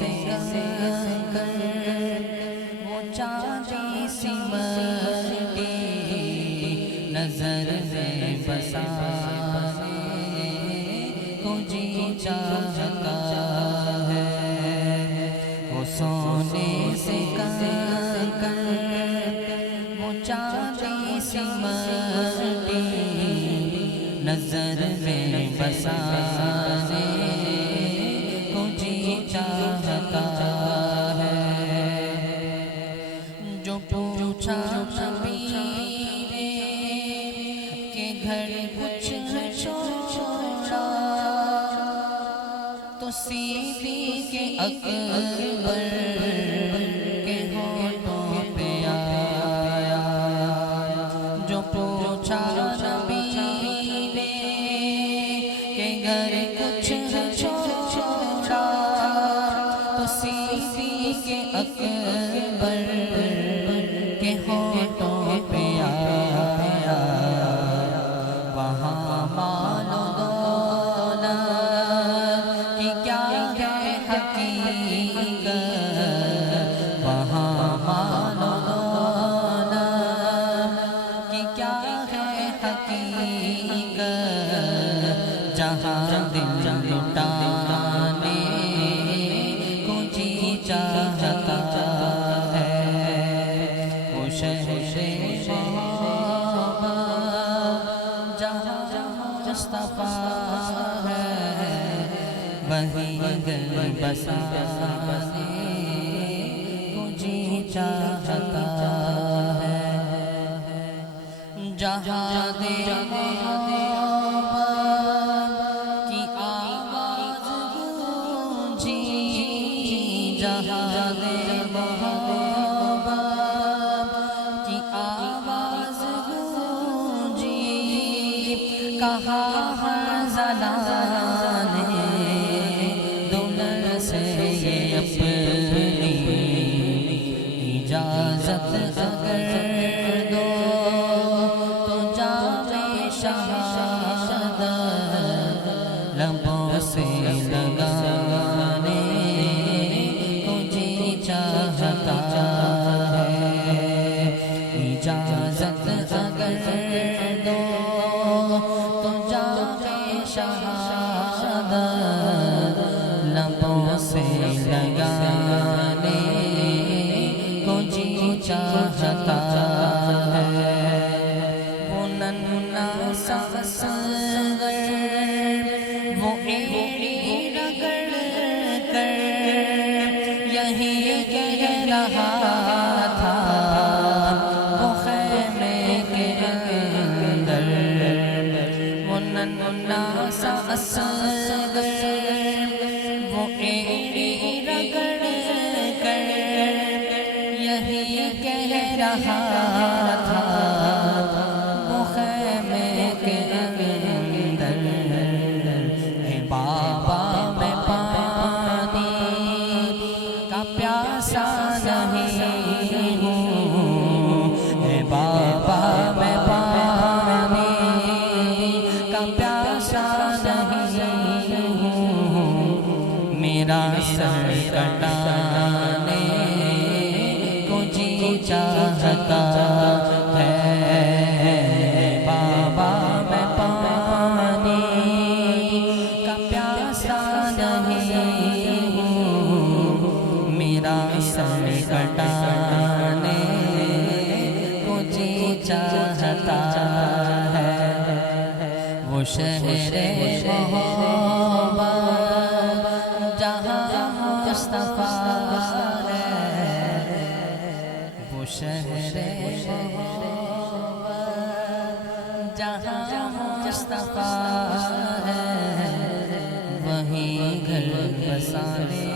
سے کر وہ چاندی سی مٹی نظر میں بسانے کو جی چاہتا ہے، وہ سونے سے کر وہ چاندی سی مٹی نظر میں بسانے کو جی چاہتا ہے۔ جو پوچھا نبی نے کہ گھر کچھ چھوڑا تو سیدھی کے اکبر کے ہونٹوں پہ آیا۔ جو پوچھا نبی نے کہ گھر کچھ چھوڑا تو سیدھی کے اکبر کے ہونٹوں پہ آیا۔ وہاں مال و دولت کی کیا ہے حقیقت، وہاں مال و دولت کی کیا ہے حقیقت، جہاں دل لٹانے کو جی چاہتا ہے۔ وہ شہر محبت جہاں مصطفیٰ ہے، وہیں دل بسانے کو جی چاہتا ہے۔ جہاں دل محبت کی آواز گونجی، جہاں دل محبت کی آواز گونجی، کہا ہر زلان نے دلہن سے یہ اپنی اجازت اگر دو تو جام شہادت لبوں سے لگانے کو جی چاہتا ہے۔ اجازت اگر دو تو جام شہادت لبوں سے لگانے کو جی چاہتا ہے۔ وہ ننھا سا اصغر وہ ایڑی رگڑ کر یہی کہہ رہا تھا، وہ خیمے کے اندر وہ ننھا سا اصغر وہ ایڑی رگڑ کر یہی کہہ رہا تھا، وہ خیمے کے اندر اے بابا میں پانی کا پیاسا نہیں ہوں، اے بابا میں پانی کا پیاسا نہیں ہوں، میرا سر کٹانے کو جی چاہتا ہے۔ بابا میں پانی کا پیاسا نہیں ہوں، میرا سر کٹانے کو جی چاہتا ہے۔ وہ شہر محبت جہاں مصطفیٰ ہے، وہ شہر محبت جہاں مصطفیٰ ہے، وہیں گھر بسانے